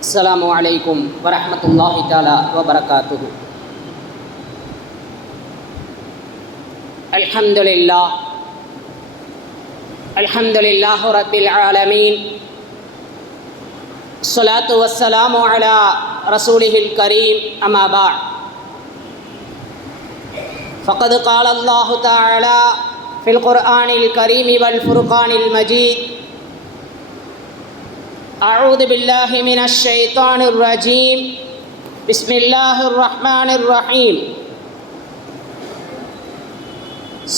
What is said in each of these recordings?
السلام عليكم ورحمة الله تعالى وبركاته. الحمد لله رب العالمين. الصلاة والسلام على رسوله الكريم. أما بعد، فقد قال الله تعالى في القرآن الكريم والفرقان المجيد: أعوذ بالله من الشيطان الرجيم. بسم الله الرحمن الرحيم.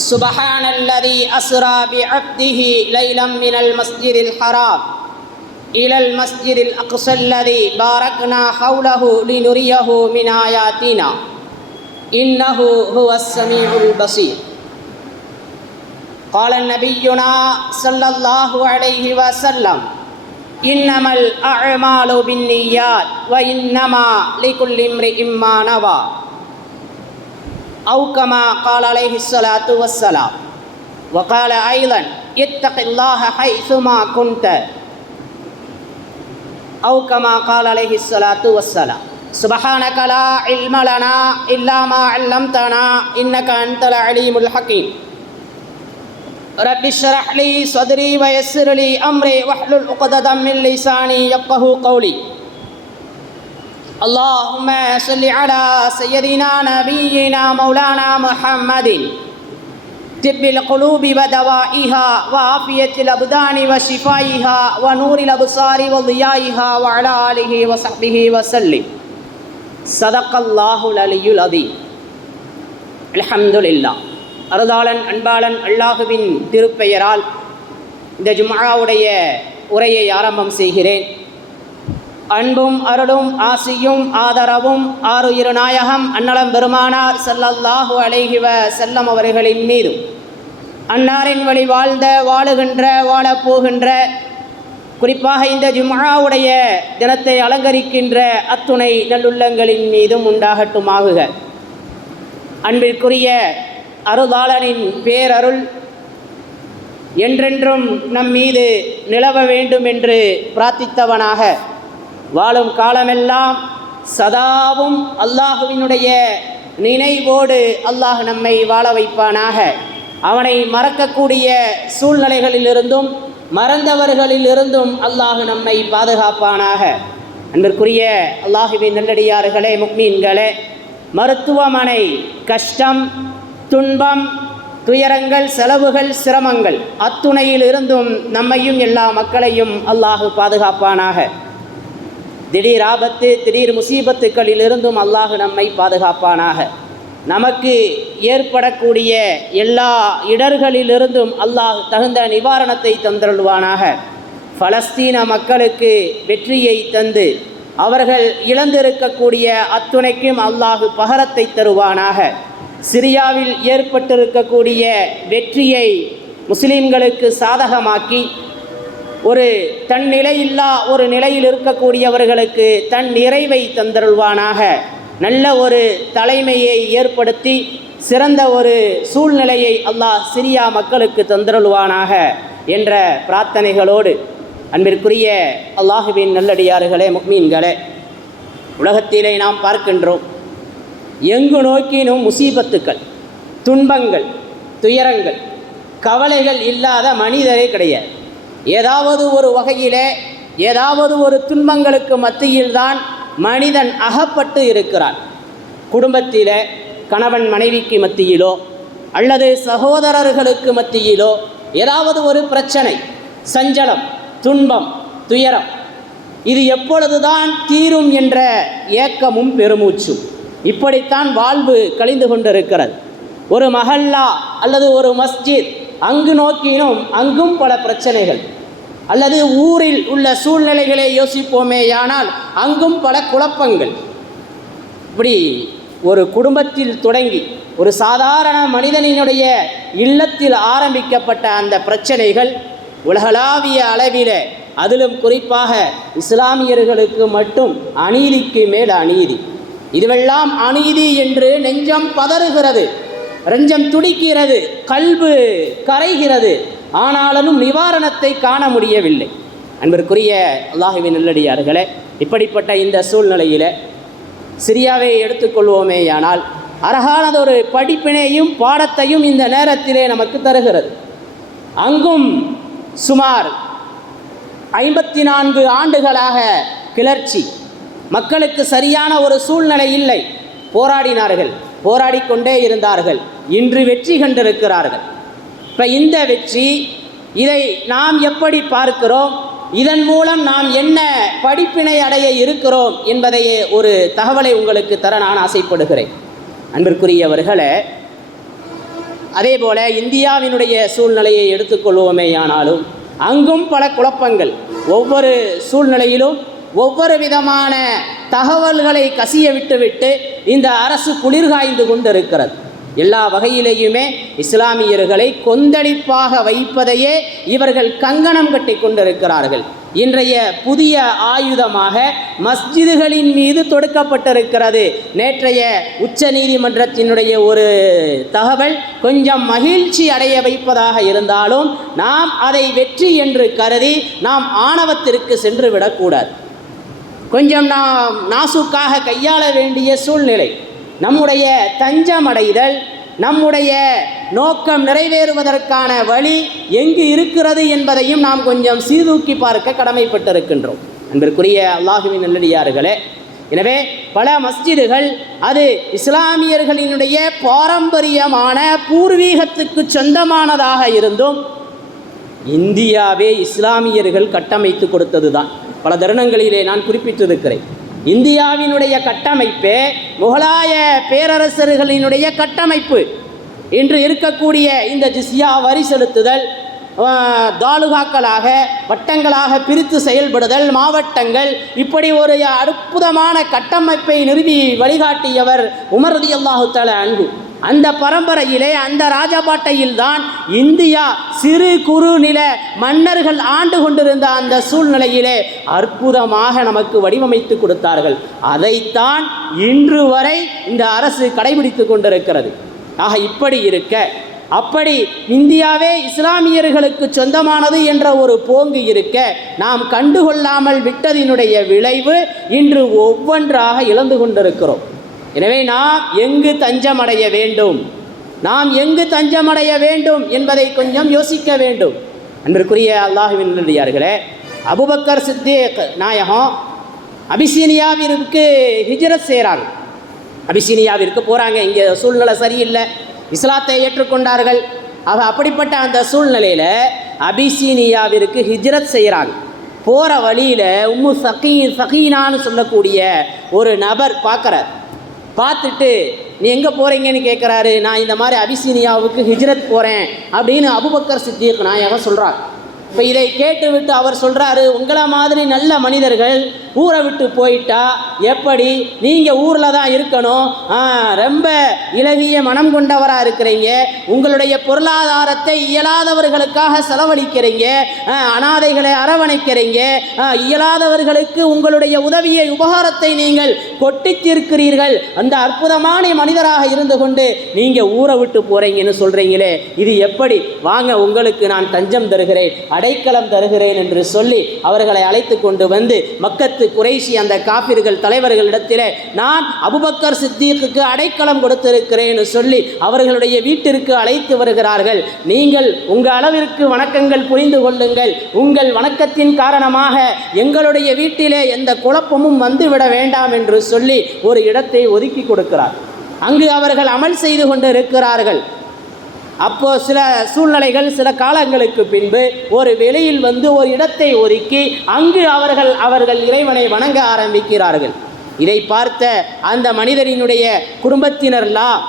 سبحان الذي أسرى بعبده ليلا من المسجد الحرام إلى المسجد الأقصى الذي باركنا حوله لنريه من آياتنا إنه هو السميع البصير. قال نبينا صلى الله عليه وسلم: إنما الأعمال بالنيات وإنما لكل امرئ ما نوى، أو كما قال عليه الصلاة والسلام. وقال أيضا: اتق الله حيثما كنت، أو كما قال عليه الصلاة والسلام. سبحانك لا علم لنا إلا ما علمتنا إنك أنت العليم الحكيم. رب اشرح لي صدري ويسر لي أمري واحلل عقدة من لساني يفقهوا قولي. اللهم صل على سيدنا نبينا مولانا محمد طب القلوب ودوائها وعافية الأبدان وشفائها ونور الأبصار وضيائها وعلى آله وصحبه وسلم. صدق الله العلي العظيم. الحمد لله. அருளாளன் அன்பாளன் அல்லாஹுவின் திருப்பெயரால் இந்த ஜும்ஆவுடைய உரையை ஆரம்பம் செய்கிறேன். அன்பும் அருளும் ஆசியும் ஆதரவும் ஆருயிர் நாயகம் அன்னலம் பெருமானார் ஸல்லல்லாஹு அலைஹி வஸல்லம் அவர்களின் மீதும், அன்னாரின் வழி வாழ்ந்த வாழுகின்ற வாழப்போகின்ற, குறிப்பாக இந்த ஜும்ஆவுடைய தினத்தை அலங்கரிக்கின்ற அத்துணை நல்லுள்ளங்களின் மீதும் உண்டாகட்டுமாகுக. அன்பிற்குரிய அருளாளனின் பேரருள் என்றென்றும் நம் மீது நிலவ வேண்டும் என்று பிரார்த்தித்தவனாக, வாழும் காலமெல்லாம் சதாவும் அல்லாஹுவினுடைய நினைவோடு அல்லாஹ் நம்மை வாழ வைப்பானாக. அவனை மறக்கக்கூடிய சூழ்நிலைகளிலிருந்தும் மறந்தவர்களிலிருந்தும் அல்லாஹ் நம்மை பாதுகாப்பானாக. அன்பிற்குரிய அல்லாஹுவின் நல்லடியார்களே, முக்மீன்களே, மருத்துவமனை கஷ்டம், துன்பம், துயரங்கள், செலவுகள், சிரமங்கள் அத்துணையில் இருந்தும் நம்மையும் எல்லா மக்களையும் அல்லாஹ் பாதுகாப்பானாக. திடீர் ஆபத்து, திடீர் முசீபத்துக்களிலிருந்தும் அல்லாஹ் நம்மை பாதுகாப்பானாக. நமக்கு ஏற்படக்கூடிய எல்லா இடர்களிலிருந்தும் அல்லாஹ் தகுந்த நிவாரணத்தை தந்தருள்வானாக. பலஸ்தீன மக்களுக்கு வெற்றியை தந்து அவர்கள் இழந்திருக்கக்கூடிய அத்துணைக்கும் அல்லாஹ் பகரத்தை தருவானாக. சிரியாவில் ஏற்பட்டிருக்கக்கூடிய வெற்றியை முஸ்லிம்களுக்கு சாதகமாக்கி ஒரு தன் நிலையில்லா ஒரு நிலையில் இருக்கக்கூடியவர்களுக்கு தன் நிறைவை தந்தருள்வானாக. நல்ல ஒரு தலைமையை ஏற்படுத்தி சிறந்த ஒரு சூழ்நிலையை அல்லாஹ் சிரியா மக்களுக்கு தந்தருள்வானாக என்ற பிரார்த்தனைகளோடு, அன்பிற்குரிய அல்லாஹுவின் நல்லடியார்களே, முக்மீன்களே, உலகத்திலே நாம் பார்க்கின்றோம், எங்கு நோக்கினும் முசீபத்துக்கள், துன்பங்கள், துயரங்கள், கவலைகள் இல்லாத மனிதரே கிடையாது. ஏதாவது ஒரு வகையிலே ஏதாவது ஒரு துன்பங்களுக்கு மத்தியில்தான் மனிதன் அகப்பட்டு இருக்கிறான். குடும்பத்திலே கணவன் மனைவிக்கு மத்தியிலோ அல்லது சகோதரர்களுக்கு மத்தியிலோ ஏதாவது ஒரு பிரச்சனை, சஞ்சலம், துன்பம், துயரம், இது எப்பொழுதுதான் தீரும் என்ற ஏக்கமும் பெருமூச்சும். இப்படித்தான் வாழ்வு கழிந்து கொண்டிருக்கிறது. ஒரு மஹல்லா அல்லது ஒரு மஸ்ஜித், அங்கு நோக்கினும் அங்கும் பல பிரச்சனைகள். அல்லது ஊரில் உள்ள சூழ்நிலைகளை யோசிப்போமேயானால் அங்கும் பல குழப்பங்கள். இப்படி ஒரு குடும்பத்தில் தொடங்கி ஒரு சாதாரண மனிதனினுடைய இல்லத்தில் ஆரம்பிக்கப்பட்ட அந்த பிரச்சனைகள் உலகளாவிய அளவில், அதிலும் குறிப்பாக இஸ்லாமியர்களுக்கு மட்டும் அநீதிக்கு மேல் அநீதி, இதுவெல்லாம் அநீதி என்று நெஞ்சம் பதறுகிறது, நெஞ்சம் துடிக்கிறது, கல்பு கரைகிறது. ஆனாலும் நிவாரணத்தை காண முடியவில்லை. அன்பிற்குரிய அல்லாஹுவின் நல்லடியார்களே, இப்படிப்பட்ட இந்த சூழ்நிலையில் சிரியாவை எடுத்துக்கொள்வோமேயானால் அழகானதொரு படிப்பினையும் பாடத்தையும் இந்த நேரத்திலே நமக்கு தருகிறது. அங்கும் சுமார் 54 ஆண்டுகளாக கிளர்ச்சி, மக்களுக்கு சரியான ஒரு சூழ்நிலை இல்லை, போராடினார்கள், போராடிக்கொண்டே இருந்தார்கள், இன்று வெற்றி கண்டிருக்கிறார்கள். இப்போ இந்த வெற்றி, இதை நாம் எப்படி பார்க்கிறோம், இதன் மூலம் நாம் என்ன படிப்பினை அடைய இருக்கிறோம் என்பதையே ஒரு தகவலை உங்களுக்கு தர நான் ஆசைப்படுகிறேன். அன்பிற்குரியவர்களே, அதே போல இந்தியாவினுடைய சூழ்நிலையை எடுத்துக்கொள்வோமேயானாலும் அங்கும் பல குழப்பங்கள், ஒவ்வொரு சூழ்நிலையிலும் ஒவ்வொரு விதமான தகவல்களை கசிய விட்டுவிட்டு இந்த அரசு குளிர்காய்ந்து கொண்டிருக்கிறது. எல்லா வகையிலேயுமே இஸ்லாமியர்களை கொந்தளிப்பாக வைப்பதையே இவர்கள் கங்கணம் கட்டி கொண்டிருக்கிறார்கள். இன்றைய புதிய ஆயுதமாக மஸ்ஜிதுகளின் மீது தொடுக்கப்பட்டிருக்கிறது. நேற்றைய உச்ச நீதிமன்றத்தினுடைய ஒரு தகவல் கொஞ்சம் மகிழ்ச்சி அடைய வைப்பதாக இருந்தாலும் நாம் அதை வெற்றி என்று கருதி நாம் ஆணவத்திற்கு சென்று விடக்கூடாது. கொஞ்சம் நாம் நாசுக்காக கையாள வேண்டிய சூழ்நிலை. நம்முடைய தஞ்சமடைதல், நம்முடைய நோக்கம் நிறைவேறுவதற்கான வழி எங்கு இருக்கிறது என்பதையும் நாம் கொஞ்சம் சீர்தூக்கி பார்க்க கடமைப்பட்டிருக்கின்றோம். அன்பிற்குரிய அல்லாஹுவின் நல்லடியார்களே, எனவே பல மஸ்ஜிதுகள் அது இஸ்லாமியர்களினுடைய பாரம்பரியமான பூர்வீகத்துக்கு சொந்தமானதாக இருந்தும் இந்தியாவே இஸ்லாமியர்கள் கட்டமைத்து கொடுத்தது தான். பல தருணங்களிலே நான் குறிப்பிட்டிருக்கிறேன். இந்தியாவினுடைய கட்டமைப்பே முகலாய பேரரசர்களினுடைய கட்டமைப்பு. இன்று இருக்கக்கூடிய இந்த ஜிஸ்யா வரி செலுத்துதல், தாலுகாக்களாக வட்டங்களாக பிரித்து செயல்படுதல், மாவட்டங்கள், இப்படி ஒரு அற்புதமான கட்டமைப்பை நிறுவி வழிகாட்டியவர் உமர் ரலியல்லாஹு தஆலா அன்ஹு. அந்த பரம்பரையிலே, அந்த ராஜபாட்டையில்தான் இந்தியா சிறு குறு நில மன்னர்கள் ஆண்டு கொண்டிருந்த அந்த சூழ்நிலையிலே அற்புதமாக நமக்கு வடிவமைத்து கொடுத்தார்கள். அதைத்தான் இன்று வரை இந்த அரசு கடைபிடித்து கொண்டிருக்கிறது. ஆக இப்படி இருக்க, அப்படி இந்தியாவே இஸ்லாமியர்களுக்கு சொந்தமானது என்ற ஒரு போங்கு இருக்க, நாம் கண்டுகொள்ளாமல் விட்டதினுடைய விளைவு இன்று ஒவ்வொன்றாக இழந்து கொண்டிருக்கிறோம். எனவே நாம் எங்கு தஞ்சமடைய வேண்டும், நாம் எங்கு தஞ்சமடைய வேண்டும் என்பதை கொஞ்சம் யோசிக்க வேண்டும். அன்பிற்குரிய அல்லாஹுவின் நல்லடியார்களே, அபூபக்கர் சித்தீக் நாயகம் அபிசீனியாவிற்கு ஹிஜ்ரத் செய்கிறாங்க. அபிசீனியாவிற்கு போகிறாங்க. இங்கே சூழ்நிலை சரியில்லை, இஸ்லாத்தை ஏற்றுக்கொண்டார்கள். அப்படிப்பட்ட அந்த சூழ்நிலையில் அபிசீனியாவிற்கு ஹிஜ்ரத் செய்கிறாங்க. போகிற வழியில் உம்மு சகீனான்னு சொல்லக்கூடிய ஒரு நபர் பார்க்குறார். பார்த்துட்டு நீ எங்கே போகிறீங்கன்னு கேட்குறாரு. நான் இந்த மாதிரி அபிசீனியாவுக்கு ஹிஜ்ரத் போகிறேன் அப்படின்னு அபூபக்கர் சித்தீக் நாயகம் சொல்கிறார். இப்போ இதை கேட்டுவிட்டு அவர் சொல்கிறாரு, உங்களை மாதிரி நல்ல மனிதர்கள் ஊரை விட்டு போயிட்டா எப்படி, நீங்கள் ஊரில் தான் இருக்கணும், ரொம்ப இலகிய மனம் கொண்டவராக இருக்கிறீங்க, உங்களுடைய பொருளாதாரத்தை இயலாதவர்களுக்காக செலவழிக்கிறீங்க, அனாதைகளை அரவணைக்கிறீங்க, இயலாதவர்களுக்கு உங்களுடைய உதவியை உபகாரத்தை நீங்கள் கொட்டித்திருக்கிறீர்கள், அந்த அற்புதமான மனிதராக இருந்து கொண்டு நீங்கள் ஊரை விட்டு போகிறீங்கன்னு சொல்கிறீங்களே, இது எப்படி, வாங்க உங்களுக்கு நான் தஞ்சம் தருகிறேன், அடைக்கலம் தருகிறேன் என்று சொல்லி அவர்களை அழைத்து கொண்டு வந்து மக்கத்து குறைஷி அந்த காபிர்கள் தலைவர்களிடத்திலே நான் அபூபக்கர் சித்தீக்குக்கு அடைக்கலம் கொடுத்திருக்கிறேன்னு சொல்லி அவர்களுடைய வீட்டிற்கு அழைத்து வருகிறார்கள். நீங்கள் உங்கள் அளவிற்கு வணக்கங்கள் புரிந்து கொள்ளுங்கள், உங்கள் வணக்கத்தின் காரணமாக எங்களுடைய வீட்டிலே எந்த குழப்பமும் வந்துவிட வேண்டாம் என்று சொல்லி ஒரு இடத்தை ஒதுக்கி கொடுக்கிறார். அங்கு அவர்கள் அமல் செய்து கொண்டு இருக்கிறார்கள். அப்போ சில சூழ்நிலைகள், சில காலங்களுக்கு பின்பு ஒரு வெளியில் வந்து ஒரு இடத்தை ஒதுக்கி அங்கு அவர்கள் இறைவனை வணங்க ஆரம்பிக்கிறார்கள். இதை பார்த்த அந்த மனிதரினுடைய குடும்பத்தினர்லாம்,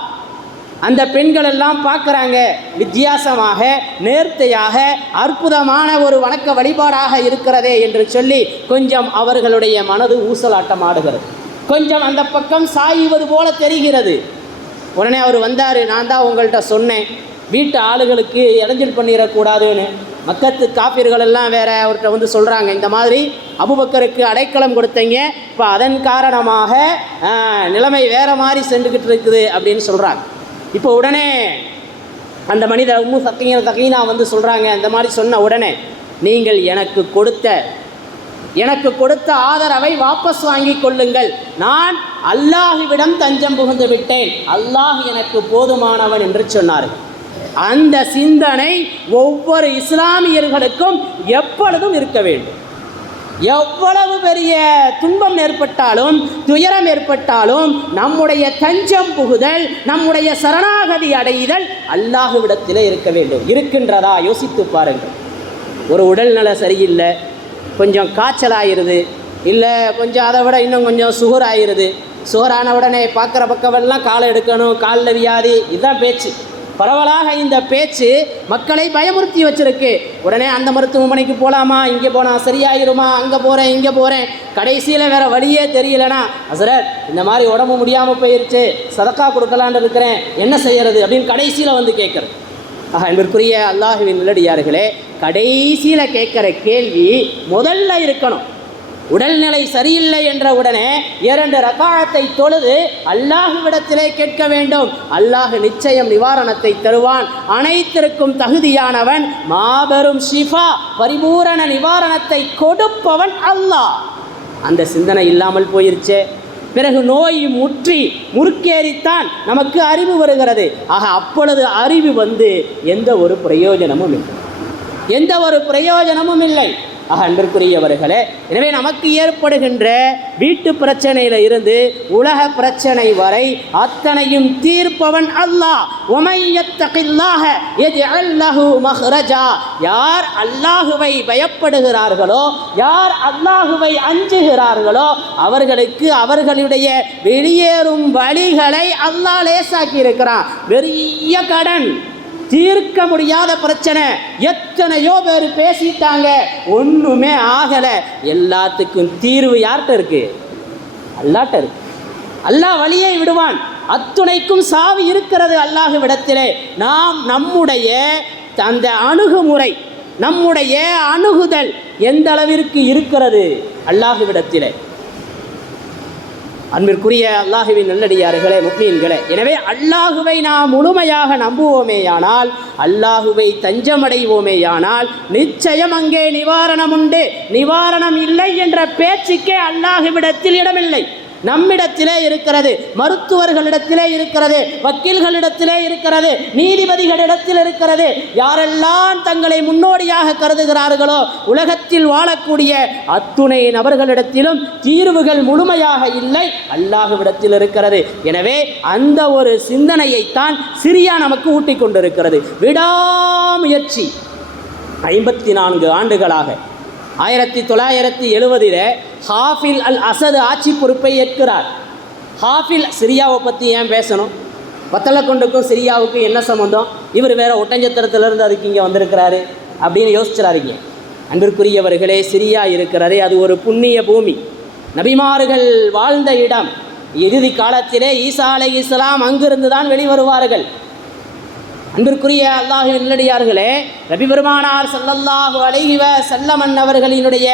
அந்த பெண்கள் எல்லாம் பார்க்குறாங்க, வித்தியாசமாக நேர்த்தையாக அற்புதமான ஒரு வணக்க வழிபாடாக இருக்கிறதே என்று சொல்லி கொஞ்சம் அவர்களுடைய மனது ஊசலாட்டம் ஆடுகிறது, கொஞ்சம் அந்த பக்கம் சாய்வது போல தெரிகிறது. உடனே அவர் வந்தார், நான் தான் உங்கள்கிட்ட சொன்னேன் வீட்டு ஆளுகளுக்கு இடைஞ்சல் பண்ணிடக்கூடாதுன்னு. மக்கத்து காப்பீர்கள் எல்லாம் வேற அவர்கிட்ட வந்து சொல்கிறாங்க, இந்த மாதிரி அபூபக்கருக்கு அடைக்கலம் கொடுத்தீங்க, இப்போ அதன் காரணமாக நிலைமை வேறு மாதிரி சென்றுக்கிட்டு இருக்குது அப்படின்னு சொல்கிறாங்க. இப்போ உடனே அந்த மனிதர் உம்மு சகீனா வந்து சொல்கிறாங்க, இந்த மாதிரி சொன்ன உடனே நீங்கள் எனக்கு கொடுத்த எனக்கு கொடுத்த ஆதரவை வாபஸ் வாங்கி கொள்ளுங்கள், நான் அல்லாஹ்விடம் தஞ்சம் புகுந்து விட்டேன், அல்லாஹ் எனக்கு போதுமானவன் என்று சொன்னார்கள். அந்த சிந்தனை ஒவ்வொரு இஸ்லாமியர்களுக்கும் எப்பொழுதும் இருக்க வேண்டும். எவ்வளவு பெரிய துன்பம் ஏற்பட்டாலும் துயரம் ஏற்பட்டாலும் நம்முடைய தஞ்சம் புகுதல், நம்முடைய சரணாகதி அடைதல் அல்லாஹ்விடத்திலே இருக்க வேண்டும். இருக்கின்றதா? யோசித்து பாருங்கள். ஒரு உடல்நல சரியில்லை, கொஞ்சம் காய்ச்சலாயிருது, இல்லை கொஞ்சம் அதை விட இன்னும் கொஞ்சம் சுகர் ஆயிடுது. சுகரான உடனே பார்க்குற பக்கமெல்லாம் காலை எடுக்கணும், காலில் வியாதி, இதுதான் பேச்சு. பரவலாக இந்த பேச்சு மக்களை பயமுறுத்தி வச்சிருக்கு. உடனே அந்த மருத்துவமனைக்கு போகலாமா, இங்கே போனால் சரியாயிருமா, அங்கே போகிறேன் இங்கே போகிறேன், கடைசியில் வேறு வழியே தெரியலனா, ஹசரத் இந்த மாதிரி உடம்பு முடியாமல் போயிடுச்சு, சதக்கா கொடுக்கலான்னு இருக்கிறேன், என்ன செய்யறது அப்படின்னு கடைசியில் வந்து கேட்குறது. அன்பிற்குரிய அல்லாஹுவின் நல்லடியார்களே, கடைசியில் கேட்குற கேள்வி முதல்ல இருக்கணும். உடல்நிலை சரியில்லை என்ற உடனே 2 ரக்காத்தை தொழுது அல்லாஹ்விடத்திலே கேட்க வேண்டும். அல்லாஹ் நிச்சயம் நிவாரணத்தை தருவான். அனைத்திற்கும் தகுதியானவன், மாபெரும் ஷிஃபா, பரிபூரண நிவாரணத்தை கொடுப்பவன் அல்லாஹ். அந்த சிந்தனை இல்லாமல் போயிருச்சே. பிறகு நோய் முற்றி முறுக்கேறித்தான் நமக்கு அறிவு வருகிறது. அப்பொழுது அறிவு வந்து எந்த ஒரு பிரயோஜனமும் இல்லை. அன்பிற்குரியவர்களே, எனவே நமக்கு ஏற்படுகின்ற வீட்டு பிரச்சனையில இருந்து உலக பிரச்சனை வரை அத்தனையும் தீர்ப்பவன் அல்லாஹ். யார் அல்லாஹுவை பயப்படுகிறார்களோ, யார் அல்லாஹுவை அஞ்சுகிறார்களோ அவர்களுக்கு அவர்களுடைய வெளியேறும் வழிகளை அல்லாஹ் லேசாக்கி இருக்கிறான். பெரிய கடன், தீர்க்க முடியாத பிரச்சனை, எத்தனையோ பேர் பேசிட்டாங்க, ஒன்றுமே ஆகலை. எல்லாத்துக்கும் தீர்வு யார்கிட்ட இருக்கு? அல்லாஹ்ட்ட இருக்கு. அல்லாஹ் வழியை விடுவான். அத்துணைக்கும் சாவி இருக்கிறது அல்லாஹ்விடத்திலே. நாம் நம்முடைய அந்த அணுகுமுறை, நம்முடைய அணுகுதல் எந்த அளவிற்கு இருக்கிறது அல்லாஹ்விடத்திலே? அன்பிற்குரிய அல்லாஹுவின் நல்லடியார்களே, முஃமின்களே, எனவே அல்லாஹுவை நாம் முழுமையாக நம்புவோமேயானால், அல்லாஹுவை தஞ்சமடைவோமேயானால் நிச்சயம் அங்கே நிவாரணம் உண்டு. நிவாரணம் இல்லை என்ற பேச்சுக்கே அல்லாஹுவிடத்தில் இடமில்லை. நம்மிடத்திலே இருக்கிறது, மருத்துவர்களிடத்திலே இருக்கிறது, வக்கீல்களிடத்திலே இருக்கிறது, நீதிபதிகளிடத்தில் இருக்கிறது. யாரெல்லாம் தங்களை முன்னோடியாக கருதுகிறார்களோ உலகத்தில் வாழக்கூடிய அத்துணை நபர்களிடத்திலும் தீர்வுகள் முழுமையாக இல்லை, அல்லாஹ்விடத்தில் இருக்கிறது. எனவே அந்த ஒரு சிந்தனையைத்தான் சிரியா நமக்கு ஊட்டிக் கொண்டிருக்கிறது. விடாமுயற்சி 54 ஆண்டுகளாக 1970 ஹாஃபில் அல் அசது ஆட்சி பொறுப்பை ஏற்கிறார். ஹாஃபில், சிரியாவை பற்றி ஏன் பேசணும்? வத்தலக்குண்டுக்கும் சிரியாவுக்கும் என்ன சம்பந்தம்? இவர் வேற ஒட்டஞ்சத்திரத்திலிருந்து அதுக்கு இங்கே வந்திருக்கிறாரு அப்படின்னு யோசிச்சுறாருங்க. அன்பிற்குரியவர்களே, சிரியா இருக்கிறதே அது ஒரு புண்ணிய பூமி, நபிமார்கள் வாழ்ந்த இடம். இறுதி காலத்திலே ஈசா அலைஹிஸ்ஸலாம் அங்கிருந்து தான் வெளிவருவார்கள். அன்பிற்குரிய அல்லாஹ்வின் நல்லடியார்களே, நபி பெருமானார் ஸல்லல்லாஹு அலைஹி வஸல்லம் அவர்களினுடைய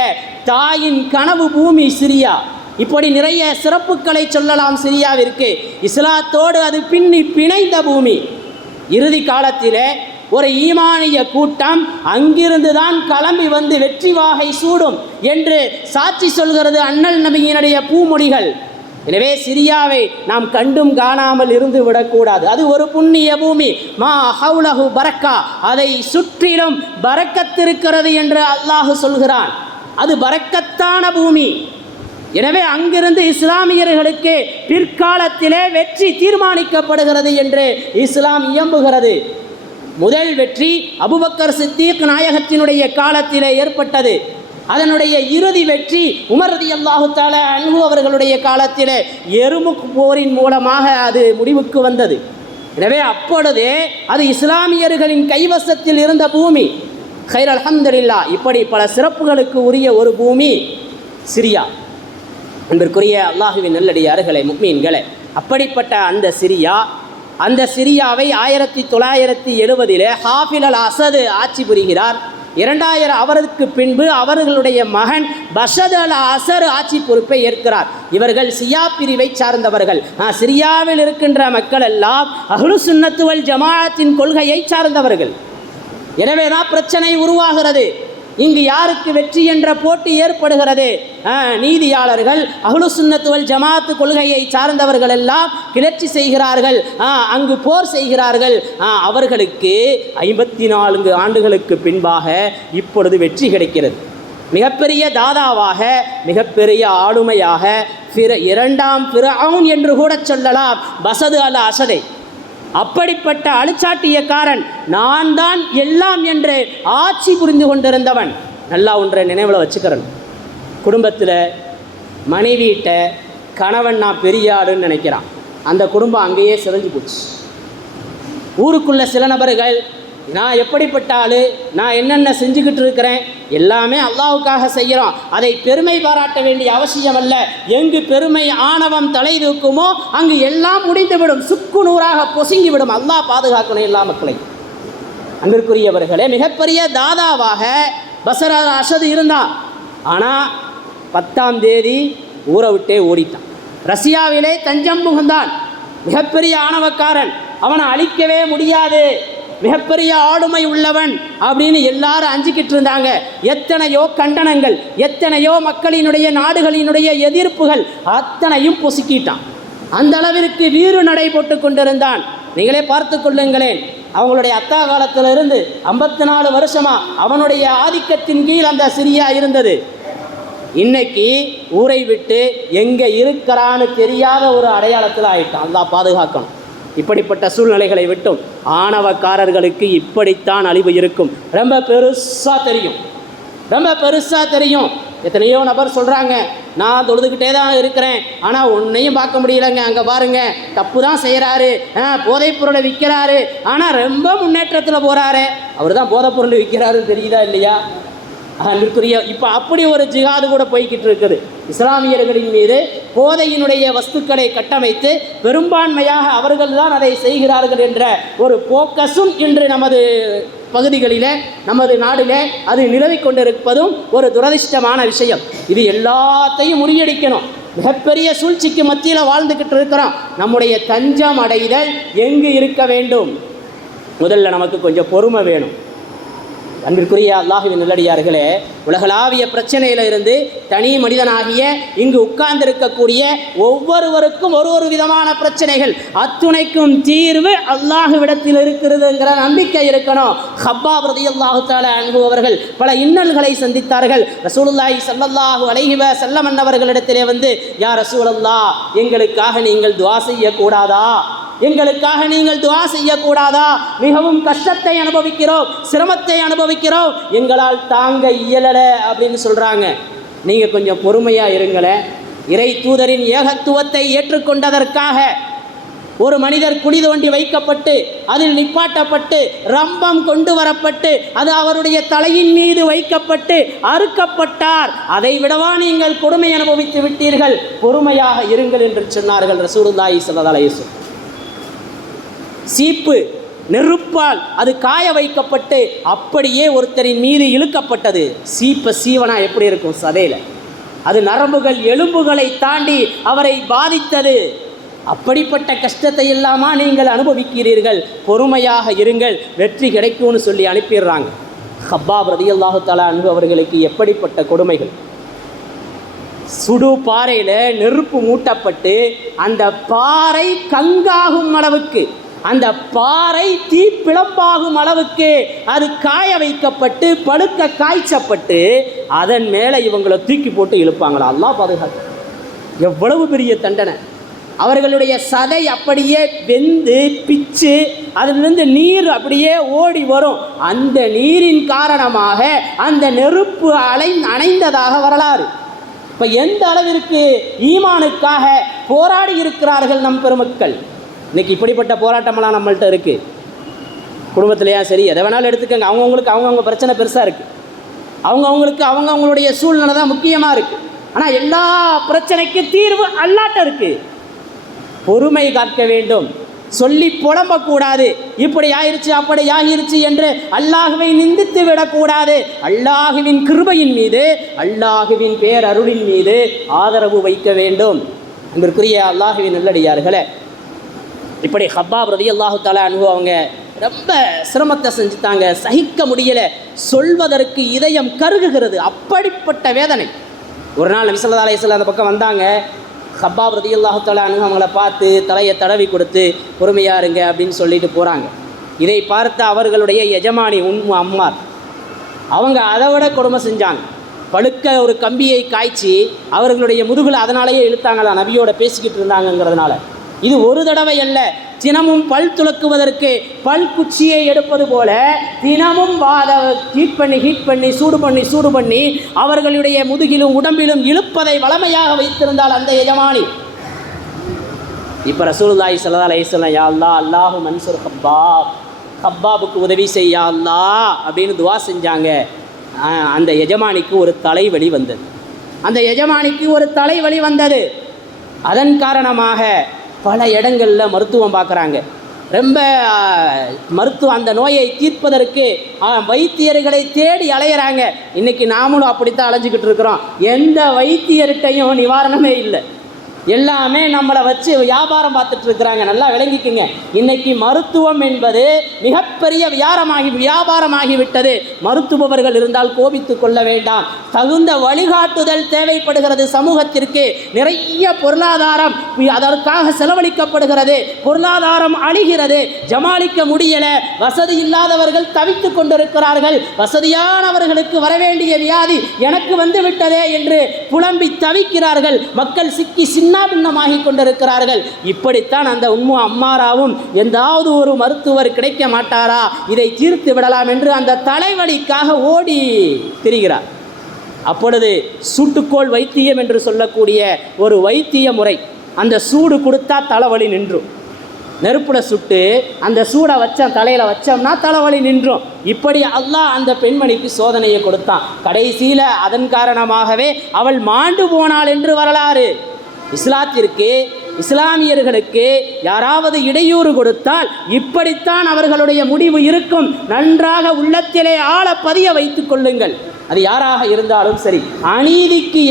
தாயின் கனவு பூமி சிரியா. இப்படி நிறைய சிறப்புகளை சொல்லலாம் சிரியாவிற்கு. இஸ்லாத்தோடு அது பிணைந்த பூமி. இறுதி காலத்திலே ஒரு ஈமானிய கூட்டம் அங்கிருந்து தான் கிளம்பி வந்து வெற்றி வாகை சூடும் என்று சாட்சி சொல்கிறது அண்ணல் நபியினுடைய பூமொழிகள். எனவே சிரியாவை நாம் கண்டும் காணாமல் இருந்து விடக்கூடாது. அது ஒரு புண்ணிய பூமி. மா ஹவுலஹு பரக்கா, அதை சுற்றிலும் பரக்கத்திருக்கிறது என்று அல்லாஹ் சொல்கிறான். அது பரக்கத்தான பூமி. எனவே அங்கிருந்து இஸ்லாமியர்களுக்கு பிற்காலத்திலே வெற்றி தீர்மானிக்கப்படுகிறது என்று இஸ்லாம் இயம்புகிறது. முதல் வெற்றி அபூபக்கர் சித்தீக் நாயகத்தினுடைய காலத்திலே ஏற்பட்டது. அதனுடைய இறுதி வெற்றி உமர் ரலியல்லாஹு தஆலா அன்ஹு அவர்களுடைய காலத்திலே எருமுக் போரின் மூலமாக அது முடிவுக்கு வந்தது. எனவே அப்பொழுதே அது இஸ்லாமியர்களின் கைவசத்தில் இருந்த பூமி. கைர் அல்ஹம்துலில்லாஹ். இப்படி பல சிறப்புகளுக்கு உரிய ஒரு பூமி சிரியா. அன்பிற்குரிய அல்லாஹுவின் நல்லடியார்களே, முஃமின்களே, அப்படிப்பட்ட அந்த சிரியாவை 1970 ஹாஃபில் அல் அசது ஆட்சி புரிகிறார். 2000 அவருக்கு பின்பு அவர்களுடைய மகன் பஷர் அல் அசர் ஆட்சி பொறுப்பை ஏற்கிறார். இவர்கள் சியா பிரிவை சார்ந்தவர்கள். சிரியாவில் இருக்கின்ற மக்கள் எல்லாம் அஹ்லு சுன்னத்து வல் ஜமாஅத்தின் கொள்கையை சார்ந்தவர்கள். எனவேதான் பிரச்சனை உருவாகிறது. இங்கு யாருக்கு வெற்றி என்ற போட்டி ஏற்படுகிறது. நீதியாளர்கள் அஹ்லு சுன்னத் வல் ஜமாத் கொள்கையை சார்ந்தவர்கள் எல்லாம் கிளர்ச்சி செய்கிறார்கள், அங்கு போர் செய்கிறார்கள். அவர்களுக்கு 54 ஆண்டுகளுக்கு பின்பாக இப்பொழுது வெற்றி கிடைக்கிறது. மிகப்பெரிய தாதாவாக, மிகப்பெரிய ஆளுமையாக, இரண்டாம் ஃபிரௌன் என்று கூட சொல்லலாம் பஸத் அல் அஸதை. அப்படிப்பட்ட அழுச்சாட்டியக்காரன், நான் தான் எல்லாம் என்று ஆட்சி புரிந்து கொண்டிருந்தவன். நல்லா ஒன்றை நினைவில் வச்சுக்கிறேன், குடும்பத்தில் மனைவியிட்ட கணவன் நான் பெரிய ஆளுன்னு நினைக்கிறான், அந்த குடும்பம் அங்கேயே சிதைஞ்சு போச்சு. ஊருக்குள்ள சில நபர்கள் நான் எப்படிப்பட்ட ஆள், நான் என்னென்ன செஞ்சுக்கிட்டு இருக்கிறேன், எல்லாமே அல்லாஹ்வுக்காக செய்கிறோம், அதை பெருமை பாராட்ட வேண்டிய அவசியம் அல்ல. எங்கு பெருமை ஆணவம் தலை தூக்குமோ அங்கு எல்லாம் முடிந்துவிடும், சுக்கு நூறாக பொசுங்கிவிடும். அல்லாஹ் பாதுகாக்கணும் எல்லா மக்களையும். அன்பிற்குரியவர்களே, மிகப்பெரிய தாதாவாக பஸத் அல் அஸத் இருந்தான். ஆனால் 10ஆம் தேதி ஊரை விட்டே ஓடிட்டான். ரஷ்யாவிலே தஞ்சம் புகுந்தான். மிகப்பெரிய ஆணவக்காரன், அவனை அழிக்கவே முடியாது, மிகப்பெரிய ஆளுமை உள்ளவன் அப்படின்னு எல்லாரும் அஞ்சிக்கிட்டு இருந்தாங்க. எத்தனையோ கண்டனங்கள், எத்தனையோ மக்களினுடைய நாடுகளினுடைய எதிர்ப்புகள், அத்தனையும் பொசுக்கிட்டான். அந்த அளவிற்கு வீறு நடை போட்டு கொண்டிருந்தான். நீங்களே பார்த்து கொள்ளுங்களேன், அவங்களுடைய அத்தா காலத்திலிருந்து 54 வருஷமா அவனுடைய ஆதிக்கத்தின் கீழ் அந்த சிரியா இருந்தது. இன்னைக்கு ஊரை விட்டு எங்கே இருக்கிறான்னு தெரியாத ஒரு அடையாளத்தில் ஆயிட்டான். அல்லாஹ் பாதுகாக்கணும். இப்படிப்பட்ட சூழ்நிலைகளை விட்டும் ஆணவக்காரர்களுக்கு இப்படித்தான் அழிவு இருக்கும். ரொம்ப பெருசாக தெரியும், ரொம்ப பெருசாக தெரியும். எத்தனையோ நபர் சொல்கிறாங்க, நான் தொழுதுகிட்டே தான் இருக்கிறேன், ஆனால் ஒன்றையும் பார்க்க முடியலைங்க, அங்கே பாருங்கள் தப்பு தான் செய்கிறாரு, போதைப் பொருளை விற்கிறாரு, ஆனால் ரொம்ப முன்னேற்றத்தில் போகிறாரு. அவர் தான் போதைப் பொருள் விற்கிறாருன்னு தெரியுதா இல்லையா? அன்பிற்குரிய இப்போ அப்படி ஒரு ஜிஹாது கூட போய்கிட்டு இருக்குது. இஸ்லாமியர்களின் மீது போதையினுடைய வஸ்துக்களை கட்டமைத்து பெரும்பான்மையாக அவர்கள் தான் அதை செய்கிறார்கள் என்ற ஒரு போக்கஸும் இன்று நமது பகுதிகளிலே, நமது நாடிலே அது நிலவிக் கொண்டிருப்பதும் ஒரு துரதிர்ஷ்டமான விஷயம். இது எல்லாத்தையும் முறியடிக்கணும். மிகப்பெரிய சூழ்ச்சிக்கு மத்தியில் வாழ்ந்துக்கிட்டு இருக்கிறோம். நம்முடைய தஞ்சம் அடைதல் எங்கு இருக்க வேண்டும்? முதல்ல நமக்கு கொஞ்சம் பொறுமை வேணும். அன்பிற்குரிய அல்லாஹ்வின் நல்லடியார்களே, உலகளாவிய பிரச்சனையில இருந்து தனி மனிதனாகிய இங்கு உட்கார்ந்திருக்கக்கூடிய ஒவ்வொருவருக்கும் ஒரு விதமான பிரச்சனைகள், அத்துணைக்கும் தீர்வு அல்லாஹ்விடத்தில் இருக்கிறதுங்கிற நம்பிக்கை இருக்கணும். ஹப்பாப் ரலியல்லாஹு தஆலா அன்ஹு அவர்கள் பல இன்னல்களை சந்தித்தார்கள். ரசூலுல்லாஹி ஸல்லல்லாஹு அலைஹி வஸல்லம் அவர்களிடத்திலே வந்து, யா ரசூலல்லாஹ், எங்களுக்காக நீங்கள் துஆ செய்யக்கூடாதா? எங்களுக்காக நீங்கள் துஆ செய்யக்கூடாதா? மிகவும் கஷ்டத்தை அனுபவிக்கிறோம், சிரமத்தை அனுபவிக்கிறோம், எங்களால் தாங்க இயலல அப்படின்னு சொல்றாங்க. நீங்க கொஞ்சம் பொறுமையா இருங்களேன். இறை தூதரின் ஏகத்துவத்தை ஏற்றுக்கொண்டதற்காக ஒரு மனிதர் குழி தோண்டி வைக்கப்பட்டு அதில் நிப்பாட்டப்பட்டு ரம்பம் கொண்டு வரப்பட்டு அது அவருடைய தலையின் மீது வைக்கப்பட்டு அறுக்கப்பட்டார். அதை விடவா நீங்கள் கொடுமை அனுபவித்து விட்டீர்கள்? பொறுமையாக இருங்கள் என்று சொன்னார்கள் ரசூலுல்லாஹி ஸல்லல்லாஹு அலைஹி வஸல்லம். சீப்பு நெருப்பால் அது காய வைக்கப்பட்டு அப்படியே ஒருத்தரின் மீது இழுக்கப்பட்டது. சீப்ப சீவனா எப்படி இருக்கும்? சதையில் அது நரம்புகள் எலும்புகளை தாண்டி அவரை பாதித்தது. அப்படிப்பட்ட கஷ்டத்தை எல்லாமா நீங்கள் அனுபவிக்கிறீர்கள்? பொறுமையாக இருங்கள், வெற்றி கிடைக்கும்னு சொல்லி அனுப்பிடுறாங்க. ஹப்பாப் ரலியல்லாஹு தஆலா அன்ஹு அவர்களுக்கு எப்படிப்பட்ட கொடுமைகள்! சுடு பாறையில் நெருப்பு மூட்டப்பட்டு அந்த பாறை கங்காகும் அளவுக்கு, அந்த பாறை தீ பிளம்பாகும் அளவுக்கு அது காய வைக்கப்பட்டு பழுக்க காய்ச்சப்பட்டு அதன் மேலே இவங்களை தூக்கி போட்டு இழுப்பாங்களா? அல்லாஹ் பாதுகாத்து. எவ்வளவு பெரிய தண்டனை! அவர்களுடைய சதை அப்படியே வெந்து பிச்சு அதிலிருந்து நீர் அப்படியே ஓடி வரும். அந்த நீரின் காரணமாக அந்த நெருப்பு அணைந்ததாக வரலாறு. இப்போ எந்த அளவிற்கு ஈமானுக்காக போராடி இருக்கிறார்கள் நம் பெருமக்கள்! இன்றைக்கி இப்படிப்பட்ட போராட்டமெல்லாம் நம்மள்கிட்ட இருக்குது. குடும்பத்திலையா சரி, எதை வேணாலும் எடுத்துக்கோங்க. அவங்கவுங்களுக்கு அவங்கவுங்க பிரச்சனை பெருசாக இருக்குது. அவங்கவுங்களுக்கு அவங்கவுங்களுடைய சூழ்நிலை தான் முக்கியமாக இருக்குது. ஆனால் எல்லா பிரச்சனைக்கும் தீர்வு அல்லாட்ட இருக்குது. பொறுமை காக்க வேண்டும். சொல்லி புலம்பக்கூடாது. இப்படி ஆயிருச்சு அப்படி ஆகிருச்சு என்று அல்லாஹுவை நிந்தித்து விடக்கூடாது. அல்லாஹுவின் கிருபையின் மீது, அல்லாஹுவின் பேரருளின் மீது ஆதரவு வைக்க வேண்டும். அன்பிற்குரிய அல்லாஹுவின் நல்லடியார்களே, இப்படி ஹப்பாப் ரலியல்லாஹு தஆலா அன்ஹு அவங்க ரொம்ப சிரமத்தை செஞ்சுட்டாங்க, சகிக்க முடியலை, சொல்வதற்கு இதயம் கருகுகிறது, அப்படிப்பட்ட வேதனை. ஒரு நாள் நபி ஸல்லல்லாஹு அலைஹி வஸல்லம் அந்த பக்கம் வந்தாங்க. கப்பாப் ரலியல்லாஹு தஆலா அன்ஹு அவங்கள பார்த்து தலையை தடவி கொடுத்து பொறுமையா இருங்க அப்படின்னு சொல்லிட்டு போகிறாங்க. இதை பார்த்த அவர்களுடைய எஜமானி உம்மு அம்மார் அவங்க அதை விட கொடுமை செஞ்சாங்க. பழுக்க ஒரு கம்பியை காய்ச்சி அவர்களுடைய முதுகில் அதனாலேயே இழுத்தாங்களா, நபியோட பேசிக்கிட்டு இருந்தாங்கங்கிறதுனால. இது ஒரு தடவை அல்ல, தினமும் பல் துலக்குவதற்கு பல் குச்சியை எடுப்பது போல தினமும் ஹீட் பண்ணி சூடு பண்ணி அவர்களுடைய முதுகிலும் உடம்பிலும் இழுப்பதை வளமையாக வைத்திருந்தால் அந்த எஜமானி. இப்போ ரசூலுல்லாஹி ஸல்லல்லாஹு அலைஹி வஸல்லம் யா அல்லாஹ் அல்லாஹு மன்சூர் கப்பாபுக்கு உதவி செய்யா அல்லாஹ் அப்படின்னு துவா செஞ்சாங்க. அந்த எஜமானிக்கு ஒரு தலைவலி வந்தது. அதன் காரணமாக பல இடங்களில் மருத்துவம் பார்க்குறாங்க. ரொம்ப மருத்துவம் அந்த நோயை தீர்ப்பதற்கு வைத்தியர்களை தேடி அலையிறாங்க. இன்றைக்கி நாமளும் அப்படித்தான் அலைஞ்சிக்கிட்டு இருக்கிறோம். எந்த வைத்தியர்கிட்டையும் நிவாரணமே இல்லை, எல்லாமே நம்மளை வச்சு வியாபாரம் பார்த்துட்டு இருக்கிறாங்க. நல்லா விளங்கிக்குங்க, இன்னைக்கு மருத்துவம் என்பது மிகப்பெரிய வியாபாரமாகி விட்டது. மருத்துவர்கள் இருந்தால் கோபித்து கொள்ள வேண்டாம். தகுந்த வழிகாட்டுதல் தேவைப்படுகிறது. சமூகத்திற்கு நிறைய பொருளாதாரம் அதற்காக செலவழிக்கப்படுகிறது, பொருளாதாரம் அழிகிறது, ஜமாளிக்க முடியல. வசதி இல்லாதவர்கள் தவித்து கொண்டிருக்கிறார்கள். வசதியானவர்களுக்கு வரவேண்டிய வியாதி எனக்கு வந்து விட்டதே என்று புலம்பி தவிக்கிறார்கள். மக்கள் சிக்கி பின்னமாகி கொண்டிருக்கிறார்கள். இப்படித்தான் அந்த உம்மு அம்மாராவும் எந்தாவது ஒரு மருத்துவர் கிடைக்க மாட்டாரா, இதை தீர்த்து விடலாம் என்று அந்த தலைவலிக்காக ஓடி திரிகிறார். அப்பொழுது சூட்டுக்கோள் வைத்தியம் என்று சொல்லக்கூடிய ஒரு வைத்திய முறை, அந்த சூடு கொடுத்தா தலைவலி நின்றும். நெருப்பில் சுட்டு அந்த சூடை தலையில் வச்சோம்னா தலைவலி நின்றும். இப்படி அல்லாஹ் அந்த பெண்மணிக்கு சோதனையை கொடுத்தான். கடைசியில் அதன் காரணமாகவே அவள் மாண்டு போனாள் என்று வரலாறு. இஸ்லாமியர்களுக்கு யாராவது இடையூறு கொடுத்தால் இப்படித்தான் அவர்களுடைய முடிவு இருக்கும். நன்றாக உள்ளத்திலே ஆழ பதிய வைத்துக் கொள்ளுங்கள். அது யாராக இருந்தாலும் சரி, அநீதிக்கு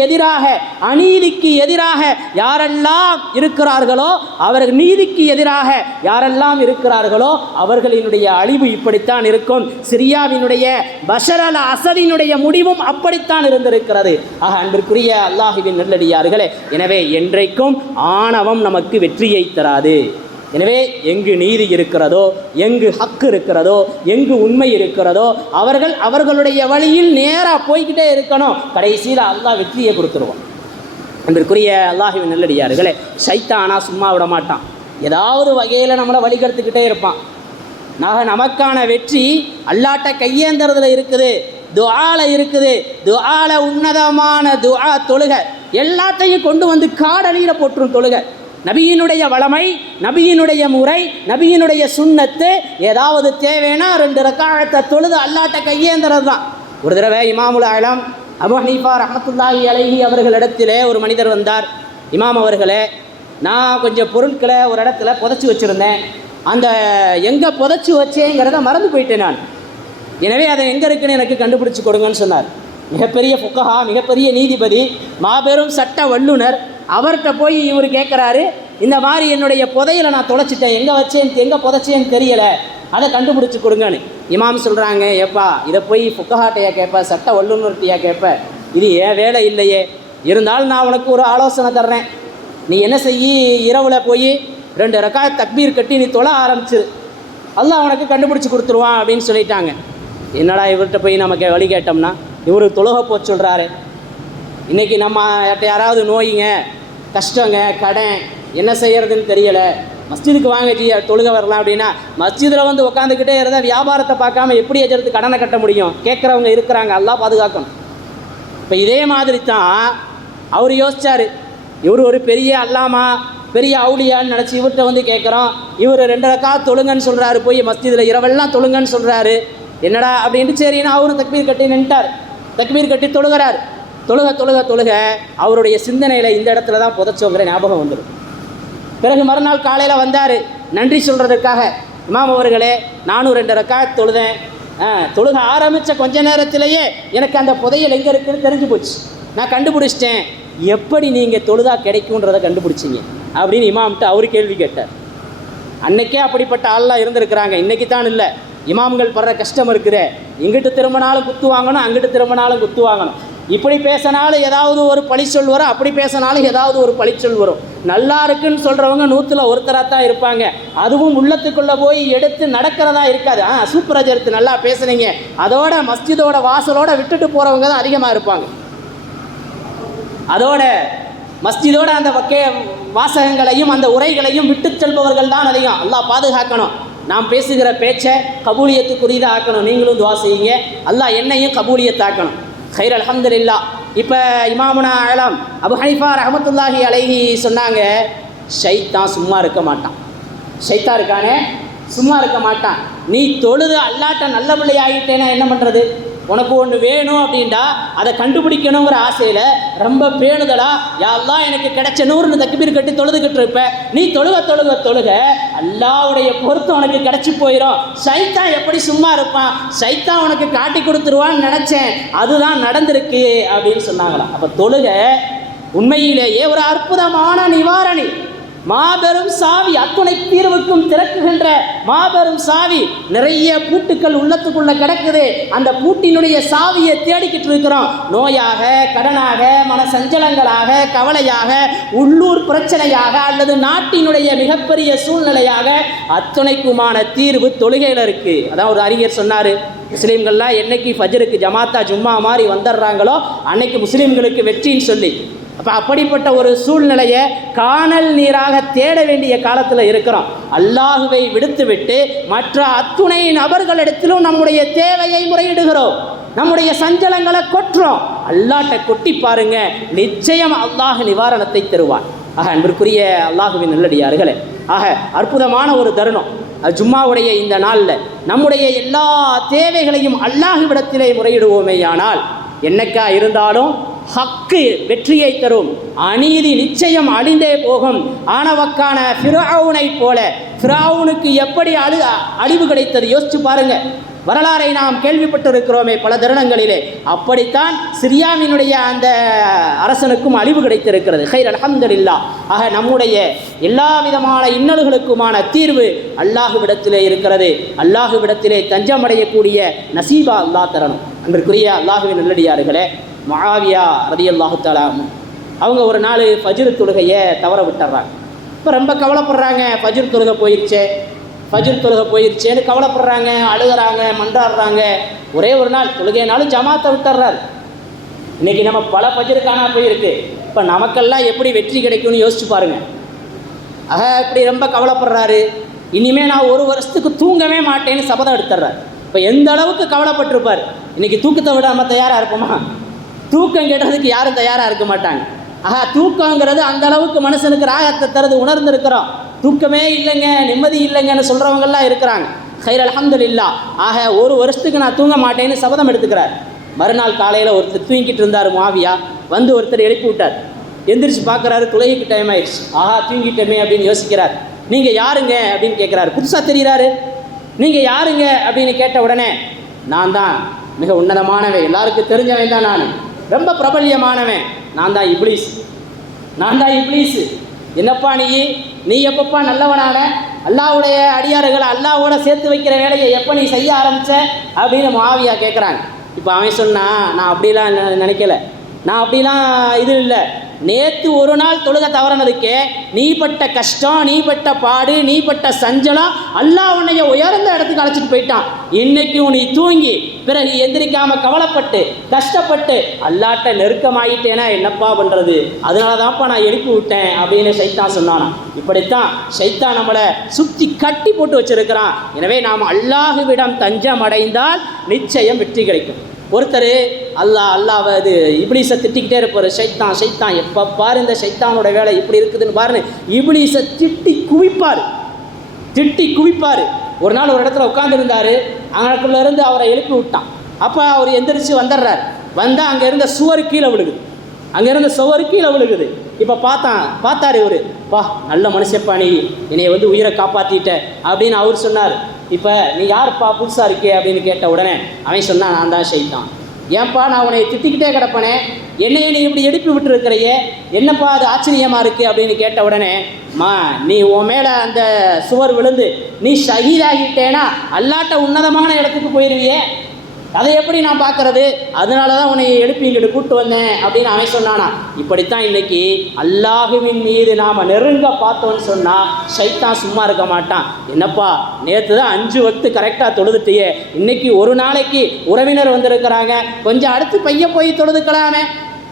எதிராக யாரெல்லாம் இருக்கிறார்களோ, அவர்கள் நீதிக்கு எதிராக யாரெல்லாம் இருக்கிறார்களோ அவர்களினுடைய அழிவு இப்படித்தான் இருக்கும். சிரியாவினுடைய பஷர் அல் அசதினுடைய முடிவும் அப்படித்தான் இருந்திருக்கிறது. ஆக அன்பிற்குரிய அல்லாஹ்வின் நல்லடியார்களே, எனவே என்றைக்கும் ஆணவம் நமக்கு வெற்றியை தராது. எனவே எங்கு நீதி இருக்கிறதோ, எங்கு ஹக்கு இருக்கிறதோ, எங்கு உண்மை இருக்கிறதோ அவர்களுடைய வழியில் நேராக போய்கிட்டே இருக்கணும். கடைசியில் அல்லாஹ் வெற்றியை கொடுத்துருவோம். அன்பிற்குரிய அல்லாஹ்வின் நல்லடியார்களே, ஷைத்தானா சும்மா விட மாட்டான். ஏதாவது வகையில் நம்மளை வழிகெடுத்துக்கிட்டே இருப்பான். நமக்கான வெற்றி அல்லாட்ட கையேந்துறதுல இருக்குது, துஆல இருக்குது. துஆல உன்னதமான துஆ தொழுகை. எல்லாத்தையும் கொண்டு வந்து காடலியில் போட்டுரும் தொழுகை. நபியினுடைய வளமை, நபியினுடைய முறை, நபியினுடைய சுன்னத்து. ஏதாவது தேவைன்னா 2 ரக்காஅத்தை தொழுது அல்லாட்ட கையேந்துறது தான். ஒரு தடவை இமாமுல் ஆலம் அபூ ஹனீஃபா ரஹ்மத்துல்லாஹி அலைஹி அவர்களிடத்திலே ஒரு மனிதர் வந்தார். இமாம் அவர்களே, நான் கொஞ்சம் பொருட்களை ஒரு இடத்துல புதைச்சி வச்சுருந்தேன், அந்த எங்கே புதைச்சி வச்சேங்கிறத மறந்து போயிட்டேன் நான். எனவே அதை எங்கே இருக்குன்னு எனக்கு கண்டுபிடிச்சி கொடுங்கன்னு சொன்னார். மிகப்பெரிய ஃபுக்கஹா, மிகப்பெரிய நீதிபதி, மாபெரும் சட்ட வல்லுனர். அவர்கிட்ட போய் இவர் கேட்குறாரு, இந்த மாதிரி என்னுடைய புதையில நான் தொலைச்சிட்டேன், எங்கே புதைச்சேன்னு தெரியலை, அதை கண்டுபிடிச்சி கொடுங்கன்னு. இமாம் சொல்கிறாங்க, ஏப்பா இதை போய் ஃபுக்கஹாட்டையா கேட்ப, சட்ட வல்லுநர்கிட்டையா கேட்ப, இது ஏன் வேலை இல்லையே. இருந்தாலும் நான் உனக்கு ஒரு ஆலோசனை தர்றேன். நீ என்ன செய்யி, இரவில் போய் 2 ரக்காத் தக்பீர் கட்டி நீ தொழ ஆரம்பிச்சிரு, அல்லாஹ் உனக்கு கண்டுபிடிச்சி கொடுத்துருவான் அப்படின்னு சொல்லிட்டாங்க. என்னடா இவர்கிட்ட போய் நமக்கு வழி கேட்டோம்னா இவர் தொழுகை போச்சு சொல்கிறாரு. இன்றைக்கி நம்ம யாராவது நோய்ங்க, கஷ்டங்க, கடன், என்ன செய்கிறதுன்னு தெரியலை, மஸ்ஜிதுக்கு வாங்க ஜி தொழுகை வரலாம் அப்படின்னா மஸ்ஜிதில் வந்து உட்காந்துக்கிட்டே இருந்தால் வியாபாரத்தை பார்க்காம எப்படி எஜர்த்து கடனை கட்ட முடியும்? கேட்குறவங்க இருக்கிறாங்க, அல்லாஹ் பாதுகாக்கணும். இப்போ இதே மாதிரி தான் அவர் யோசித்தார். இவர் ஒரு பெரிய அல்லாமா, பெரிய அவுலியான்னு நினச்சி இவர்கிட்ட வந்து கேட்குறோம். இவர் 2 ரக்காத் தொழுங்கன்னு சொல்கிறாரு, போய் மஸ்ஜிதில் இரவெல்லாம் தொழுங்கன்னு சொல்கிறாரு. என்னடா அப்படின்ட்டு சரின்னு அவரும் தக்பீர் கட்டி நின்ட்டார். தக்பீர் கட்டி தொழுகிறார். தொழுக அவருடைய சிந்தனையில் இந்த இடத்துல தான் புதைச்சோங்கிற ஞாபகம் வந்துடும். பிறகு மறுநாள் காலையில் வந்தார் நன்றி சொல்கிறதுக்காக. இமாம் அவர்களே, நானும் 2 ரக்காத் தொழுதேன், தொழுக ஆரம்பித்த கொஞ்ச நேரத்திலேயே எனக்கு அந்த புதையல் எங்கே இருக்குன்னு தெரிஞ்சு போச்சு, நான் கண்டுபிடிச்சிட்டேன். எப்படி நீங்கள் தொழுதா கிடைக்குன்றதை கண்டுபிடிச்சிங்க அப்படின்னு இமாம்கிட்ட அவர் கேள்வி கேட்டார். அன்னைக்கே அப்படிப்பட்ட ஆள்லாம் இருந்திருக்கிறாங்க, இன்னைக்கு தான் இல்லை. இமாம்கள் படுற கஷ்டம் இருக்குது. இங்கிட்டு திரும்பினாலும் குத்து வாங்கணும், அங்கிட்டு திரும்பினாலும் குத்து வாங்கணும். இப்படி பேசினாலும் ஏதாவது ஒரு பழிச்சொல் வரும், அப்படி பேசினாலும் ஏதாவது ஒரு பழிச்சொல் வரும். நல்லா இருக்குன்னு சொல்கிறவங்க 100ல் ஒருத்தராக தான் இருப்பாங்க. அதுவும் உள்ளத்துக்குள்ளே போய் எடுத்து நடக்கிறதா இருக்காது. சூப்பர் அஜர்த்து நல்லா பேசுனீங்க, அதோட மஸ்ஜிதோட வாசலோட விட்டுட்டு போகிறவங்க தான் அதிகமாக இருப்பாங்க. அதோட மஸ்ஜிதோட அந்த வாசகங்களையும் அந்த உரைகளையும் விட்டு செல்பவர்கள் தான் அதிகம். அல்லாஹ் பாதுகாக்கணும். நாம் பேசுகிற பேச்சை கபூலியத்துக்குரியதாக ஆக்கணும். நீங்களும் துவா செய்யுங்க, அல்லாஹ் என்னையும் கபூலியத்தாக்கணும். ஹைர் அல்ஹம்துலில்லாஹ். இப்போ இமாமுனா ஆலம் அபு ஹனீஃபா ரஹ்மத்துல்லாஹி அலைஹி சொன்னாங்க, ஷைத்தான் சும்மா இருக்க மாட்டான். ஷைத்தான் இருக்கானே சும்மா இருக்க மாட்டான். நீ தொழுது அல்லாட்ட நல்ல பிள்ளை ஆகிட்டேன்னா என்ன பண்ணுறது? உனக்கு ஒன்று வேணும் அப்படின்டா அதை கண்டுபிடிக்கணுங்கிற ஆசையில் ரொம்ப பேணுதலா யா அல்லாஹ் எனக்கு கிடைச்ச 100 தக்பீர் கட்டி தொழுதுகிட்டு இருப்ப. நீ தொழுக அல்லாஹ்வுடைய பொறுத்து உனக்கு கிடைச்சி போயிடும். ஷைத்தான் எப்படி சும்மா இருப்பான்? ஷைத்தான் உனக்கு காட்டி கொடுத்துருவான்னு நினச்சேன், அதுதான் நடந்திருக்கு அப்படின்னு சொன்னாங்களாம். அப்போ தொழுக உண்மையிலேயே ஒரு அற்புதமான நிவாரணி, மாபெரும் சாவி, அத்துணை தீர்வுக்கும் திறக்குகின்ற மாபெரும் சாவி. நிறைய பூட்டுக்கள் உள்ளத்துக்குள்ள கிடக்குது. அந்த பூட்டினுடைய சாவியை தேடிக்கிட்டு இருக்கிறோம். நோயாக, கடனாக, மன சஞ்சலங்களாக, கவலையாக, உள்ளூர் பிரச்சனையாக, அல்லது நாட்டினுடைய மிகப்பெரிய சூழ்நிலையாக, அத்துணைக்குமான தீர்வு தொழுகையில் இருக்கு. அதான் ஒரு அறிஞர் சொன்னார், முஸ்லீம்கள்லாம் என்னைக்கு ஃபஜ்ருக்கு ஜமாத்தா ஜும்மா மாதிரி வந்துடுறாங்களோ அன்னைக்கு முஸ்லீம்களுக்கு வெற்றின்னு சொல்லி. அப்போ அப்படிப்பட்ட ஒரு சூழ்நிலையை காணல் நீராக தேட வேண்டிய காலத்தில் இருக்கிறோம். அல்லாஹுவை விடுத்துவிட்டு மற்ற அத்துணை நபர்களிடத்திலும் நம்முடைய தேவையை முறையிடுகிறோம், நம்முடைய சஞ்சலங்களை கொட்டுறோம். அல்லாஹ்ட்ட கொட்டி பாருங்க, நிச்சயம் அல்லாஹ் நிவாரணத்தை தருவான். ஆக அன்பிற்குரிய அல்லாஹுவின் நல்லடியார்களே, ஆக அற்புதமான ஒரு தருணம். ஜும்மாவுடைய இந்த நாளில் நம்முடைய எல்லா தேவைகளையும் அல்லாஹுவிடத்திலே முறையிடுவோமேயானால் என்னக்கா இருந்தாலும் ஹக்கு வெற்றியை தரும், அநீதி நிச்சயம் அழிந்தே போகும். ஆனவக்கான ஃபிரௌனை போல, ஃபிரௌனுக்கு எப்படி அழிவு கிடைத்தது யோசிச்சு பாருங்க. வரலாறை நாம் கேள்விப்பட்டிருக்கிறோமே பல தருணங்களிலே. அப்படித்தான் சிரியாவினுடைய அந்த அரசனுக்கும் அழிவு கிடைத்திருக்கிறது. ஹைர் அல்ஹம்துலில்லாஹ். ஆக நம்முடைய எல்லா விதமான இன்னல்களுக்குமான தீர்வு அல்லாஹுவிடத்திலே இருக்கிறது. அல்லாஹுவிடத்திலே தஞ்சமடையக்கூடிய நசீபா அல்லாஹ் தரணும். அன்பிற்குரிய அல்லாஹுவின் நல்லடியார்களே, முஆவியா ரலியல்லாஹு தஆலா அவங்க ஒரு நாள் ஃபஜ்ர் தொழுகையை தவற விட்டுறாங்க. இப்போ ரொம்ப கவலைப்படுறாங்க, ஃபஜ்ர் தொழுகை போயிடுச்சேன்னு கவலைப்படுறாங்க, அழுகிறாங்க, மன்றாடுறாங்க. ஒரே ஒரு நாள் தொழுகைனாலும் ஜமாத்தை விட்டுறாரு. இன்றைக்கி நம்ம பல ஃபஜ்ருக்கானா போயிருக்கு. இப்போ நமக்கெல்லாம் எப்படி வெற்றி கிடைக்கும்னு யோசிச்சு பாருங்க. ஆக இப்படி ரொம்ப கவலைப்படுறாரு. இனிமேல் நான் 1 வருஷத்துக்கு தூங்கவே மாட்டேன்னு சபதம் எடுத்துடுறாரு. இப்போ எந்த அளவுக்கு கவலைப்பட்டிருப்பார். இன்றைக்கி தூக்கத்தை விட நம்ம தயாராக இருப்போமா? தூக்கம் கேட்டதுக்கு யாரும் தயாராக இருக்க மாட்டாங்க. ஆஹா, தூக்கங்கிறது அந்த அளவுக்கு மனுஷனுக்கு ராகத்தை தருது, உணர்ந்துருக்கிறோம். தூக்கமே இல்லைங்க, நிம்மதி இல்லைங்கன்னு சொல்கிறவங்கெல்லாம் இருக்கிறாங்க. ஹைர் அல்ஹம்துலில்லாஹ். ஆக 1 வருஷத்துக்கு நான் தூங்க மாட்டேன்னு சபதம் எடுத்துக்கிறார். மறுநாள் காலையில் ஒருத்தர் தூங்கிட்டு இருந்தார், முஆவியா வந்து ஒருத்தர் எழுப்பி விட்டார். எந்திரிச்சு பார்க்குறாரு, தொழுகைக்கு டைம் ஆயிடுச்சு. ஆஹா, தூங்கிட்டோமே அப்படின்னு யோசிக்கிறார். நீங்கள் யாருங்க அப்படின்னு கேட்குறாரு. புதுசாக தெரிகிறாரு. நீங்கள் யாருங்க அப்படின்னு கேட்ட உடனே, நான் தான் மிக உன்னதமானவன், எல்லாருக்கும் தெரிஞ்சவன் தான், நான் ரொம்ப பிரபல்யமானவன், நான் தான் இப்ளீஸ். என்னப்பா நீ எப்பப்பா நல்லவனான? அல்லாஹ்வுடைய அடியார்களை அல்லாஹ்வோட சேர்த்து வைக்கிற வேலையை எப்போ நீ செய்ய ஆரம்பித்த அப்படின்னு முஆவியா கேட்குறாங்க. இப்போ அவன் சொன்னான், நான் அப்படிலாம் நினைக்கல, நான் அப்படிலாம் இது இல்லை. நேற்று ஒரு நாள் தொழுகை தவறனதுக்கே நீ பட்ட கஷ்டம், நீ பட்ட பாடு, நீ பட்ட சஞ்சலம் அல்லாஹ் உன்னைய உயர்ந்த இடத்துக்கு அழைச்சிட்டு போயிட்டான். இன்னைக்கும் நீ தூங்கி பிறகு எந்திரிக்காம கவலைப்பட்டு கஷ்டப்பட்டு அல்லாட்ட நெருக்கமாயிட்டேனா என்னப்பா பண்ணுறது? அதனால தான்ப்பா நான் எழுப்பி விட்டேன் அப்படின்னு ஷைத்தான் சொன்னானா. இப்படித்தான் ஷைத்தான் நம்மளை சுற்றி கட்டி போட்டு வச்சிருக்கிறான். எனவே நாம் அல்லாஹுவிடம் தஞ்சம் அடைந்தால் நிச்சயம் வெற்றி கிடைக்கும். ஒருத்தர் அல்லாஹ் இது இப்ளீஸை திட்டிக்கிட்டே இருப்பார். ஷைத்தான் எப்போ பாரு இந்த ஷைத்தானோட வேலை இப்படி இருக்குதுன்னு பாருன்னு இப்ளீஸை திட்டி குவிப்பார். ஒரு நாள் ஒரு இடத்துல உட்காந்துருந்தார். அங்கக்குள்ளேருந்து அவரை எழுப்பி விட்டான். அப்போ அவர் எந்திரிச்சு வந்துடுறார். வந்தால் அங்கே இருந்த சுவர் கீழே விழுகுது. இப்போ பார்த்தாரு இவர், பா நல்ல மனுஷப்பா, நீ என்னைய வந்து உயிரை காப்பாற்றிட்ட அப்படின்னு அவர் சொன்னார். இப்போ நீ யாருப்பா புதுசாக இருக்கே அப்படின்னு கேட்ட உடனே அவன் சொன்னான், நான் தான் ஷைத்தான். ஏன்பா நான் உன்னை திட்டிக்கிட்டே கிடப்பனே, என்னையே நீ இப்படி எழுப்பி விட்டுருக்கிறையே, என்னப்பா அது ஆச்சரியமாக இருக்குது அப்படின்னு கேட்ட உடனே, நீ உன் மேலே அந்த சுவர் விழுந்து நீ ஷஹீதாகிட்டேனா அல்லாட்ட உன்னதமான இடத்துக்கு போயிடுவியே, அதை எப்படி நான் பார்க்கறது, அதனால தான் உன்னை எழுப்பி இங்கிட்டு கூப்பிட்டு வந்தேன் அப்படின்னு அவன் சொன்னானா. இப்படித்தான் இன்னைக்கு அல்லாஹுவின் மீது நாம் நெருங்க பார்த்தோன்னு சொன்னால் ஷைத்தான் சும்மா இருக்க மாட்டான். என்னப்பா நேற்று தான் 5 வக்து கரெக்டாக தொழுதுட்டியே, இன்னைக்கு ஒரு நாளைக்கு உறவினர் வந்திருக்கிறாங்க, கொஞ்சம் அடுத்து பைய போய் தொழுதுக்கலாமே,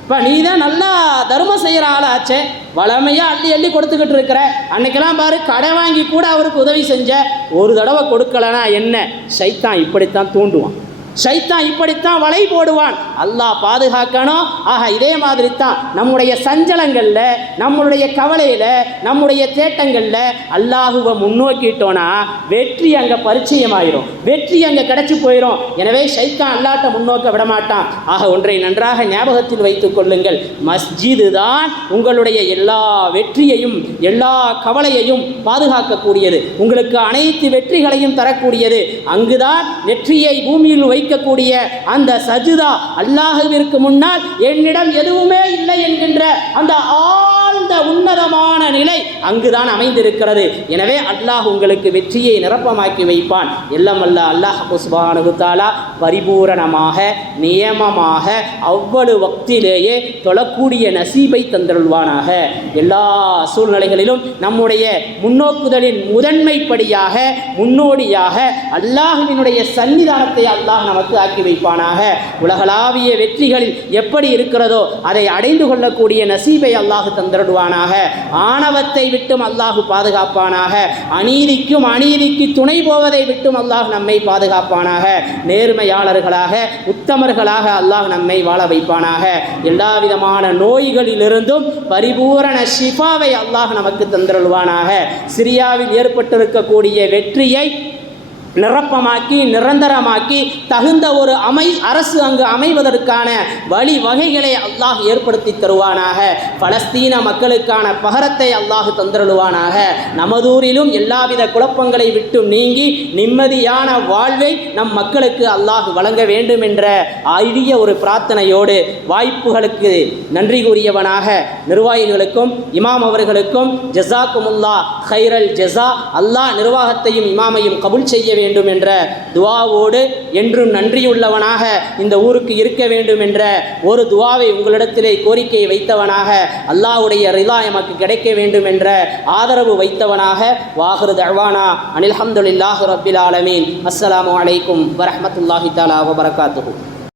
இப்போ நீ தான் நல்லா தர்மம் செய்கிற ஆளாச்சே, வளமையாக அள்ளி அள்ளி கொடுத்துக்கிட்டு இருக்கிற, அன்னைக்கெல்லாம் பாரு கடை வாங்கி கூட அவருக்கு உதவி செஞ்ச, ஒரு தடவை கொடுக்கலனா என்ன. ஷைத்தான் இப்படித்தான் தூண்டுவான், ஷைத்தான் இப்படித்தான் வலை போடுவான். அல்லாஹ் பாதுகாக்கணும். ஆக இதே மாதிரி தான் நம்முடைய சஞ்சலங்களில், நம்முடைய கவலையில், நம்முடைய தேட்டங்களில் அல்லாஹுவை முன்னோக்கிட்டோன்னா வெற்றி அங்கே பரிச்சயமாயிரும், வெற்றி அங்கே கிடச்சி போயிடும். எனவே ஷைத்தான் அல்லாட்ட முன்னோக்க விடமாட்டான். ஆக ஒன்றை நன்றாக ஞாபகத்தில் வைத்துக் கொள்ளுங்கள், மஸ்ஜிது தான் உங்களுடைய எல்லா வெற்றியையும் எல்லா கவலையையும் பாதுகாக்கக்கூடியது, உங்களுக்கு அனைத்து வெற்றிகளையும் தரக்கூடியது. அங்குதான் வெற்றியை பூமியில் வைக்கக்கூடிய அந்த சஜ்தா, அல்லாஹ்விற்கு முன்னால் என்னிடம் எதுவுமே இல்லை என்கின்ற அந்த ஆழ்ந்த உன்னதமான நிலை அங்குதான் அமைந்திருக்கிறது. எனவே அல்லாஹ் உங்களுக்கு வெற்றியை நிரப்பமாக்கி வைப்பான். எல்லாம் அல்ல அல்லாஹ் சுப்ஹானஹு தஆலா பரிபூரணமாக நியமமாக அவ்வளவு வக்திலேயே தொழக்கூடிய நசீபை தந்தருள்வானாக. எல்லா சூழ்நிலைகளிலும் நம்முடைய முன்னோக்குதலின் முதன்மைப்படியாக முன்னோடியாக அல்லாஹ்வினுடைய சன்னிதானத்தை அல்லாஹ் நமக்கு ஆக்கி வைப்பானாக. உலகளாவிய வெற்றிகளில் எப்படி இருக்கிறதோ அதை அடைந்து கொள்ளக்கூடிய நசீபை அல்லாஹ் தந்தருடுவானாக. ஆணவத்தை விட்டும் அல்லாஹ் பாதுகாப்பானாக. அநீதிக்கு துணை போவதை விட்டும் அல்லாஹ் நம்மை பாதுகாப்பானாக. நேர்மையாளர்களாக உத்தமர்களாக அல்லாஹ் நம்மை வாழ வைப்பானாக. எல்லா விதமான நோய்களிலிருந்தும் பரிபூரண ஷிஃபாவை அல்லாஹ் நமக்கு தந்தருள்வானாக. சிரியாவில் ஏற்பட்டிருக்கக்கூடிய வெற்றியை நிரப்பமாக்கி நிரந்தரமாக்கி தகுந்த ஒரு அரசு அங்கு அமைவதற்கான வழி வகைகளை அல்லாஹ் ஏற்படுத்தி தருவானாக. பலஸ்தீன மக்களுக்கான பகரத்தை அல்லாஹ் தந்தருள்வானாக. நமதூரிலும் எல்லாவித குழப்பங்களை விட்டு நீங்கி நிம்மதியான வாழ்வை நம் மக்களுக்கு அல்லாஹ் வழங்க வேண்டும் என்ற அரிய ஒரு பிரார்த்தனையோடு வாய்ப்புகளுக்கு நன்றி கூறியவனாக நிர்வாகிகளுக்கும் இமாம் அவர்களுக்கும் ஜஸாக்குமுல்லா ஹைரல் ஜஸா, அல்லாஹ் நிர்வாகத்தையும் இமாமையும் கபூல் செய்ய வேண்டும் என்ற துஆவோடு என்றும் நன்றியுள்ளவனாக இந்த ஊருக்கு இருக்க வேண்டும் என்ற ஒரு துஆவை உங்களிடத்திலே கோரிக்கை வைத்தவனாக, அல்லாஹ்வுடைய ரிதா எமக்கு கிடைக்க வேண்டும் என்ற ஆதரவு வைத்தவனாக வாஹிரு தஅவானா அனில் ஹம்துலில்லாஹி ரப்பில் ஆலமீன். அஸ்ஸலாமு அலைக்கும் வரஹ்மத்துல்லாஹி தஆலா வபரகாத்துஹு.